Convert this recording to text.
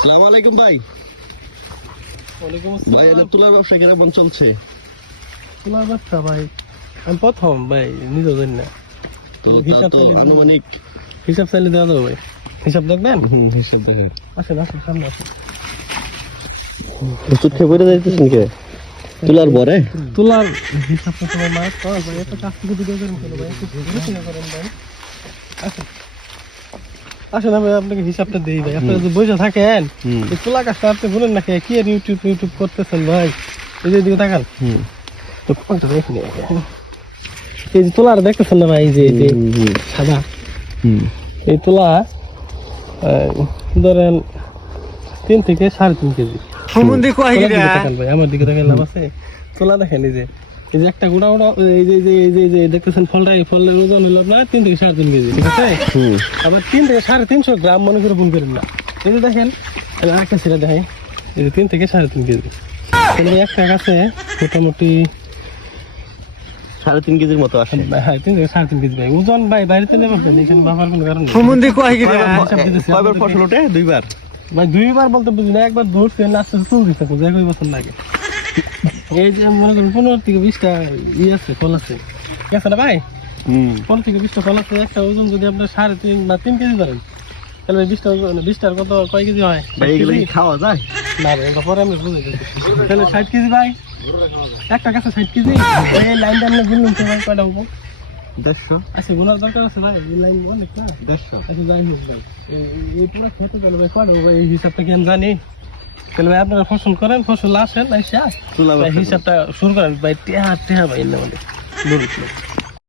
আসসালামু আলাইকুম ভাই। ভাই এনে তুলার ব্যবসা কিরকম চলছে? তুলার ব্যবসা ভাই আমি প্রথম ভাই নিজেও জানি না। তো তা তো আনুমানিক হিসাব চাইলে দেওয়া যাবে ভাই। হিসাব দেখবেন? হিসাব দেখেন। আসেন আসেন সামনে আসেন। প্রস্তুত খেয়ে পড়ে যাইতেছেন কে? তুলার বরে তুলার হিসাব তো তোমার মাছ করা ভাই, এত কাজ থেকে দিতে করেন কেন ভাই? একটু ঘুরে করেন ভাই। আসেন আসেন ভাই, আপনাকে হিসাবটা দিই ভাই। আপনারা যদি বসে থাকেন এই তুলা কাজটা আপনি বলেন না কি আর ইউটিউব করতেছেন ভাই? এই যে দিকে তাকান। তো কোনটা দেখেন, এই যে তুলার দেখতেছেন না ভাই, এই যে সাদা এই তুলা ধরেন 3 থেকে 3.5 কেজি। ভাই আমার দিকে দেখেন লাভ আছে? তুলা দেখেন এই যে একটা গুড়া গুড়া, এই যে দেখতেছেন ফলের ওজন হলো আপনার 3 থেকে 3.5 কেজি, ঠিক আছে? আবার 3 থেকে 350 গ্রাম মনে করে ভুল করেন না। এই যে দেখেন একটা ছেলে দেখেন, এই যে 3 থেকে 3.5 কেজি। তাহলে একটা গাছে মোটামুটি 3.5 কেজির মতো আসে। হ্যাঁ 3 থেকে 3.5 কেজি ভাই। ওজন ভাই বাইরেতে নেবেন এখানে বাবার কোনো কারণ নেই। কয়বার ফসল ওঠে? 2বার ভাই 2বার বলতে বুঝি না, একবার ধরছে আস্তে আস্তে চলতে থাকো, যে কই বছর লাগে। এই যে মনে করেন 15 থেকে 20টা আছে ফল আছে, ঠিক আছে না ভাই? 15 থেকে 20টা ফল আছে। একটা ওজন যদি আপনার 3.5 বা 3 কেজি ধরেন, তাহলে 20টার কত কয় কেজি হয় ভাই? এগুলো কি খাওয়া যায়? না ভাই, এটা পরে আমি বুঝে দিচ্ছি। তাহলে 60 কেজি ভাই, একটা গাছে 60 কেজি। এই লাইনটা আপনি বুঝলেন তো ভাই, কয়টা হবো? 150। আচ্ছা বোনার দরকার আছে ভাই, এই লাইন অনেক না। 150। আচ্ছা যাই হোক ভাই, এই পুরো খেতে গেলে ভাই কয়টা হবো এই হিসাবটা কি আমি জানি? তাহলে ভাই আপনারা ফসল করেন, ফসল আসেন, হিসাবটা শুরু করেন ভাই। টেহা ভাই না মানে